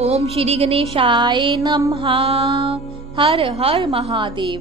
ओम श्री गणेशाय नमः। हर हर महादेव।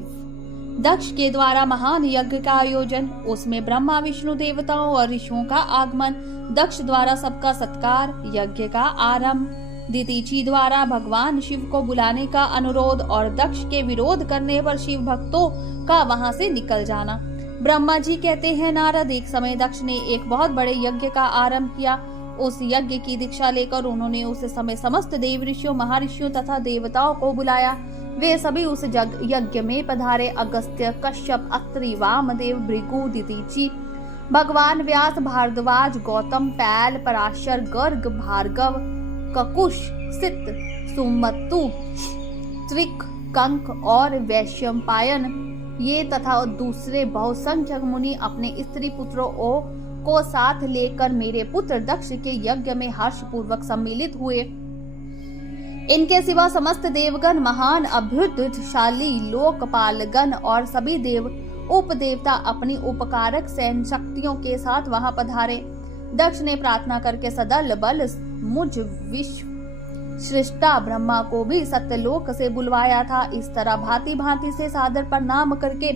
दक्ष के द्वारा महान यज्ञ का आयोजन, उसमें ब्रह्मा विष्णु देवताओं और ऋषियों का आगमन, दक्ष द्वारा सबका सत्कार, यज्ञ का आरंभ, दितिची द्वारा भगवान शिव को बुलाने का अनुरोध और दक्ष के विरोध करने पर शिव भक्तों का वहां से निकल जाना। ब्रह्मा जी कहते हैं, नारद, एक समय दक्ष ने एक बहुत बड़े यज्ञ का आरंभ किया। उस यज्ञ की दीक्षा लेकर उन्होंने उस समय समस्त देव ऋषियों, महर्षियों तथा देवताओं को बुलाया। वे सभी उस यज्ञ में पधारे। अगस्त्य, कश्यप, अत्रि, वामदेव, भृगु, दितिची, भगवान व्यास, भारद्वाज, गौतम, पैल, पराशर, गर्ग, भार्गव, ककुश, सित, सुमतु, त्रिक, कंक और वैशंपायन ये तथा दूसरे बहुसंख्यक मुनि अपने स्त्री पुत्रों को साथ लेकर मेरे पुत्र दक्ष के यज्ञ में हर्ष पूर्वक सम्मिलित हुए। इनके सिवा समस्त देवगण, महान अभ्युदयशाली लोकपालगण और सभी देव उपदेवता अपनी उपकारक सैन्य शक्तियों के साथ वहां पधारे। दक्ष ने प्रार्थना करके सदल बल मुझ विश्व सृष्टा ब्रह्मा को भी सत्यलोक से बुलवाया था। इस तरह भांति भांति से सादर प्रणाम करके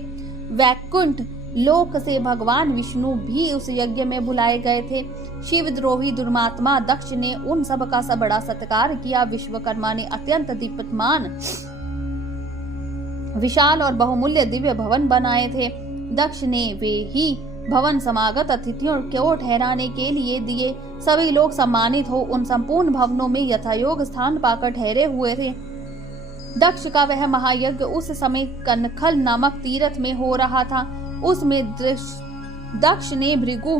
वैकुंठ लोक से भगवान विष्णु भी उस यज्ञ में बुलाए गए थे। शिवद्रोही दुर्मात्मा दक्ष ने उन सब का सब बड़ा सत्कार किया। विश्वकर्मा ने अत्यंत दीप्तमान, विशाल और बहुमूल्य दिव्य भवन बनाए थे। दक्ष ने वे ही भवन समागत अतिथियों को ठहराने के लिए दिए। सभी लोग सम्मानित हो उन संपूर्ण भवनों में यथायोग स्थान पाकर ठहरे हुए थे। दक्ष का वह महायज्ञ उस समय कनखल नामक तीर्थ में हो रहा था। उसमें दक्ष ने भृगु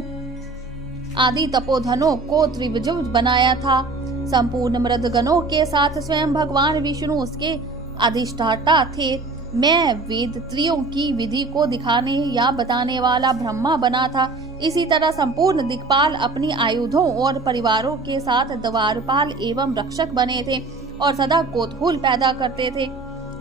आदि तपोधनों को त्रिभुज बनाया था। संपूर्ण मृदगणों के साथ स्वयं भगवान विष्णु उसके अधिष्ठाता थे। मैं वेद त्रयों की विधि को दिखाने या बताने वाला ब्रह्मा बना था। इसी तरह संपूर्ण दिक्पाल अपनी आयुधों और परिवारों के साथ द्वारपाल एवं रक्षक बने थे और सदा कौतूहल पैदा करते थे।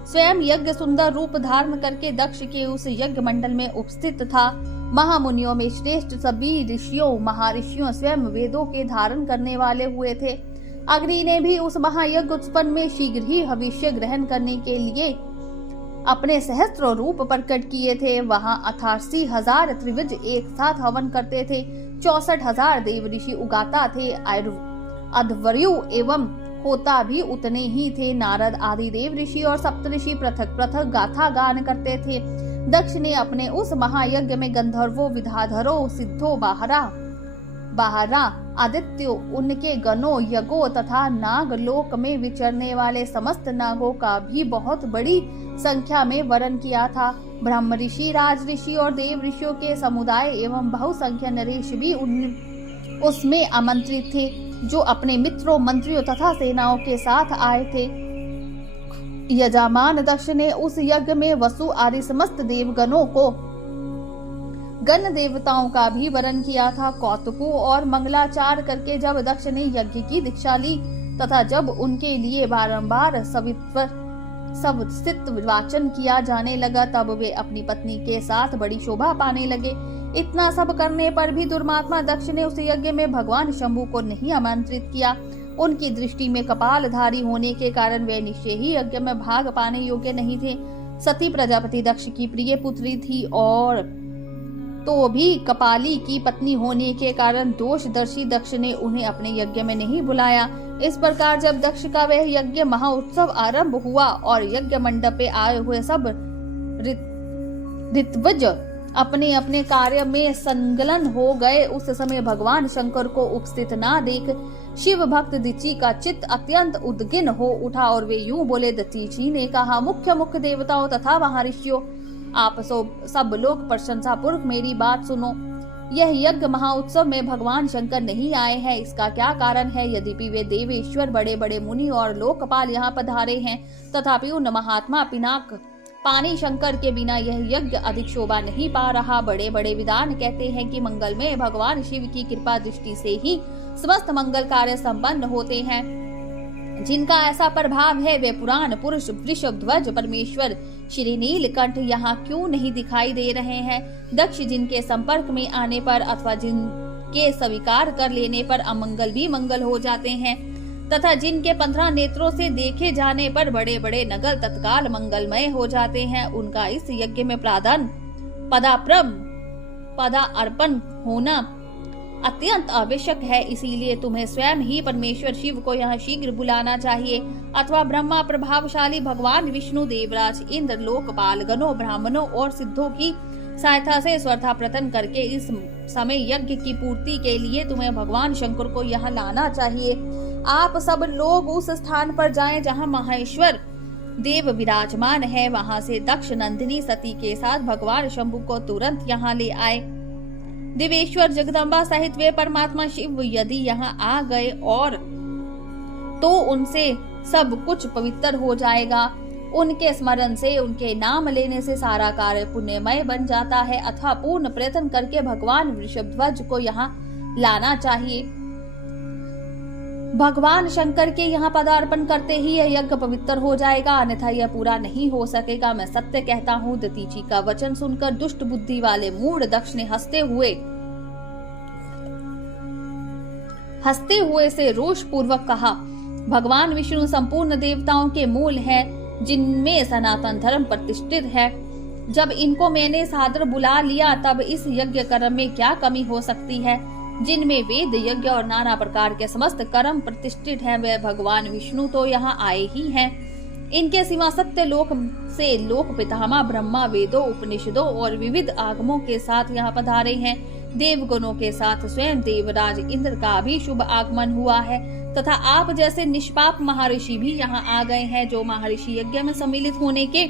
स्वयं यज्ञ सुंदर रूप धारण करके दक्ष के उस यज्ञ मंडल में उपस्थित था। महामुनियों में श्रेष्ठ सभी ऋषियों, महर्षियों स्वयं वेदों के धारण करने वाले हुए थे। अग्नि ने भी उस महायज्ञ उत्पन्न में शीघ्र ही हविष्य ग्रहण करने के लिए अपने सहस्त्र रूप प्रकट किए थे। वहां 88,000 त्रिभुज एक साथ हवन करते थे। 64,000 देव ऋषि उगाता थे। अध्वर्यु एवं होता भी उतने ही थे। नारद आदि देव ऋषि और सप्तऋषि पृथक पृथक गाथा गान करते थे। दक्ष ने अपने उस महायज्ञ में गंधर्वों, विद्याधरों, सिद्धों, बाहरा, आदित्यों, उनके गणों, यज्ञों तथा नाग लोक में विचरने वाले समस्त नागों का भी बहुत बड़ी संख्या में वरण किया था। ब्रह्म ऋषि, राज ऋषि और देव ऋषियों के समुदाय एवं बहुसंख्य नरेश भी उसमें आमंत्रित थे, जो अपने मित्रों, मंत्रियों तथा सेनाओं के साथ आए थे। यजमान दक्ष ने उस यज्ञ में वसु आदि समस्त देवगणों को, गण देवताओं का भी वरण किया था। कौतुकों और मंगलाचार करके जब दक्ष ने यज्ञ की दीक्षा ली तथा जब उनके लिए बारंबार सवित वाचन किया जाने लगा, तब वे अपनी पत्नी के साथ बड़ी शोभा पाने लगे। इतना सब करने पर भी दुर्मात्मा दक्ष ने उस यज्ञ में भगवान शंभु को नहीं आमंत्रित किया। उनकी दृष्टि में कपालधारी होने के कारण वे निश्चय ही यज्ञ में भाग पाने योग्य नहीं थे। सती प्रजापति दक्ष की प्रिय पुत्री थी और तो भी कपाली की पत्नी होने के कारण दोषदर्शी दक्ष ने उन्हें अपने यज्ञ में नहीं बुलाया। इस प्रकार जब दक्ष का वह यज्ञ महाउत्सव आरंभ हुआ और यज्ञ मंडप पे आए हुए सब ऋत्विज अपने अपने कार्य में संलग्न हो गए, उस समय भगवान शंकर को उपस्थित ना देख शिव भक्त दिति का चित्त अत्यंत उद्गिन हो उठा और वे यूं बोले। दिति ने कहा, मुख्य देवताओं तथा महर्षियों, आप सब लोग प्रशंसा पूर्वक मेरी बात सुनो। यह यज्ञ महाउत्सव में भगवान शंकर नहीं आए हैं, इसका क्या कारण है? यद्यपि वे देवेश्वर, बड़े बड़े मुनि और लोकपाल यहाँ पधारे हैं, तथापि उन महात्मा पिनाक पानी शंकर के बिना यह यज्ञ अधिक शोभा नहीं पा रहा। बड़े बड़े विद्वान कहते हैं कि मंगल में भगवान शिव की कृपा दृष्टि से ही समस्त मंगल कार्य संपन्न होते हैं। जिनका ऐसा प्रभाव है वे पुराण पुरुष वृषभ ध्वज परमेश्वर श्री नीलकंठ यहाँ क्यों नहीं दिखाई दे रहे हैं? दक्ष जिनके संपर्क में आने पर अथवा जिनके स्वीकार कर लेने पर अमंगल भी मंगल हो जाते हैं तथा जिनके 15 नेत्रों से देखे जाने पर बड़े बड़े नगर तत्काल मंगलमय हो जाते हैं, उनका इस यज्ञ में पदार्पण होना अत्यंत आवश्यक है। इसीलिए तुम्हें स्वयं ही परमेश्वर शिव को यहाँ शीघ्र बुलाना चाहिए, अथवा ब्रह्मा, प्रभावशाली भगवान विष्णु, देवराज, इंद्र, लोकपाल गणों, ब्राह्मणों और सिद्धों की सहायता से स्वरथा प्रतन करके इस समय यज्ञ की पूर्ति के लिए तुम्हें भगवान शंकर को यहाँ लाना चाहिए। आप सब लोग उस स्थान पर जाएं जहाँ महेश्वर देव विराजमान है। वहां से दक्ष नंदिनी सती के साथ भगवान शंभु को तुरंत यहाँ ले आए। देवेश्वर जगदम्बा सहित वे परमात्मा शिव यदि यहाँ आ गए और तो उनसे सब कुछ पवित्र हो जाएगा। उनके स्मरण से, उनके नाम लेने से सारा कार्य पुण्यमय बन जाता है। अथवा पूर्ण प्रयत्न करके भगवान वृषभध्वज को यहाँ लाना चाहिए। भगवान शंकर के यहाँ पदार्पण करते ही यह यज्ञ पवित्र हो जाएगा, अन्यथा यह पूरा नहीं हो सकेगा। मैं सत्य कहता हूँ। दतीची का वचन सुनकर दुष्ट बुद्धि वाले मूढ़ दक्ष ने हंसते हुए से रोष पूर्वक कहा, भगवान विष्णु संपूर्ण देवताओं के मूल हैं, जिनमें सनातन धर्म प्रतिष्ठित है। जब इनको मैंने सादर बुला लिया, तब इस यज्ञ कर्म में क्या कमी हो सकती है? जिनमें वेद, यज्ञ और नाना प्रकार के समस्त कर्म प्रतिष्ठित हैं, वे भगवान विष्णु तो यहाँ आए ही हैं। इनके सिवा सत्य लोक से लोक पितामह ब्रह्मा वेदों, उपनिषदों और विविध आगमों के साथ यहाँ पधारे हैं। देवगणों के साथ स्वयं देवराज इंद्र का भी शुभ आगमन हुआ है, तथा आप जैसे निष्पाप महर्षि भी यहाँ आ गए हैं, जो महर्षि यज्ञ में सम्मिलित होने के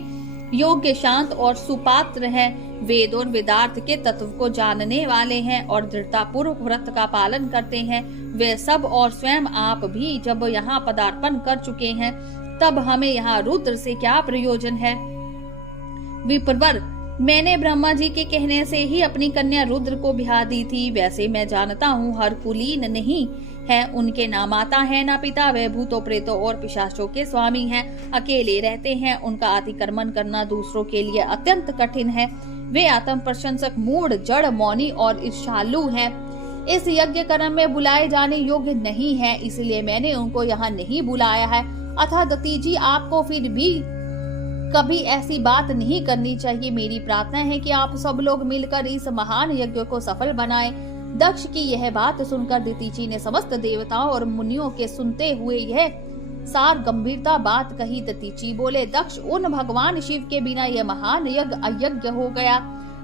योग्य, शांत और सुपात्र हैं। वेद और वेदार्थ के तत्व को जानने वाले हैं और दृढ़ता पूर्वक व्रत का पालन करते हैं। वे सब और स्वयं आप भी जब यहाँ पदार्पण कर चुके हैं, तब हमें यहाँ रुद्र से क्या प्रयोजन है? विप्रवर, मैंने ब्रह्मा जी के कहने से ही अपनी कन्या रुद्र को ब्याह दी थी। वैसे मैं जानता हूँ हर कुलीन नहीं है, उनके ना माता है ना पिता। वे भूतों, प्रेतों और पिशाचों के स्वामी हैं, अकेले रहते हैं। उनका अतिक्रमण करना दूसरों के लिए अत्यंत कठिन है। वे आत्म प्रशंसक, मूढ़, जड़, मौनी और ईर्ष्यालु हैं। इस यज्ञ कर्म में बुलाए जाने योग्य नहीं है, इसलिए मैंने उनको यहाँ नहीं बुलाया है। अतः दतीजी, आपको फिर भी कभी ऐसी बात नहीं करनी चाहिए। मेरी प्रार्थना है कि आप सब लोग मिलकर इस महान यज्ञ को सफल बनाएं। दक्ष की यह बात सुनकर दतीची ने समस्त देवताओं और मुनियों के सुनते हुए यह सार गंभीरता बात कही। दतीची बोले, दक्ष, उन भगवान शिव के बिना यह महान यज्ञ अयज्ञ हो गया।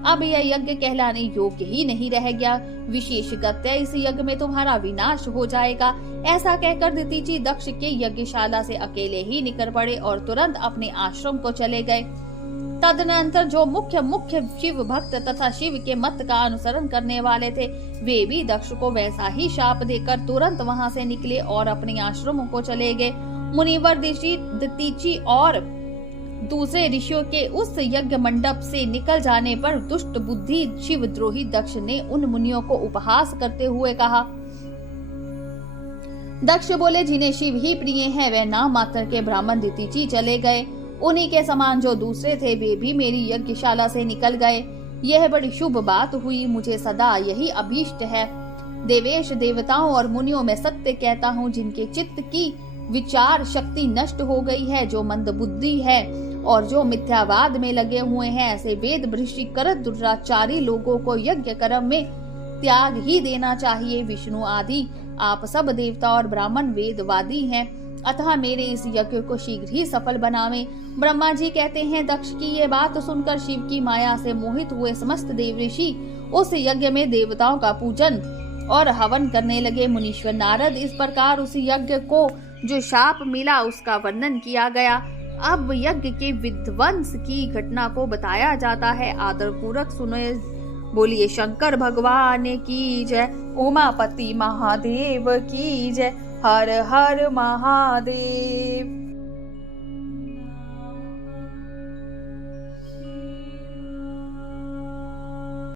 अब यह यज्ञ कहलाने योग्य ही नहीं रह गया। विशेषगत्या इस यज्ञ में तुम्हारा विनाश हो जाएगा। ऐसा कहकर दतीची दक्ष के यज्ञशाला से अकेले ही निकल पड़े और तुरंत अपने आश्रम को चले गए। तदनंतर जो मुख्य शिव भक्त तथा शिव के मत का अनुसरण करने वाले थे, वे भी दक्ष को वैसा ही शाप देकर तुरंत वहां से निकले और अपने आश्रमों को चले गए। मुनिवर ऋषि दतीची और दूसरे ऋषियों के उस यज्ञ मंडप से निकल जाने पर दुष्ट बुद्धि शिवद्रोही दक्ष ने उन मुनियों को उपहास करते हुए कहा। दक्ष बोले, जिन्हें शिव ही प्रिय हैं, वे नाम मात्र के ब्राह्मण दतीची चले गए। उन्हीं के समान जो दूसरे थे, वे भी मेरी यज्ञशाला से निकल गए। यह बड़ी शुभ बात हुई। मुझे सदा यही अभीष्ट है। देवेश, देवताओं और मुनियों में सत्य कहता हूँ, जिनके चित्त की विचार शक्ति नष्ट हो गई है, जो मंद बुद्धि है और जो मिथ्यावाद में लगे हुए हैं, ऐसे वेद भ्रष्ट दुराचारी लोगों को यज्ञ कर्म में त्याग ही देना चाहिए। विष्णु आदि आप सब देवता और ब्राह्मण वेदवादी हैं, अतः मेरे इस यज्ञ को शीघ्र ही सफल बनावें। ब्रह्मा जी कहते हैं, दक्ष की ये बात सुनकर शिव की माया से मोहित हुए समस्त देवऋषि उस यज्ञ में देवताओं का पूजन और हवन करने लगे। मुनीश्वर नारद इस प्रकार उस यज्ञ को जो शाप मिला उसका वर्णन किया गया। अब यज्ञ के विध्वंस की घटना को बताया जाता है। आदर पूर्वक सुने। बोलिए शंकर भगवान की जय, उमापति महादेव की जय, हर हर महादेव।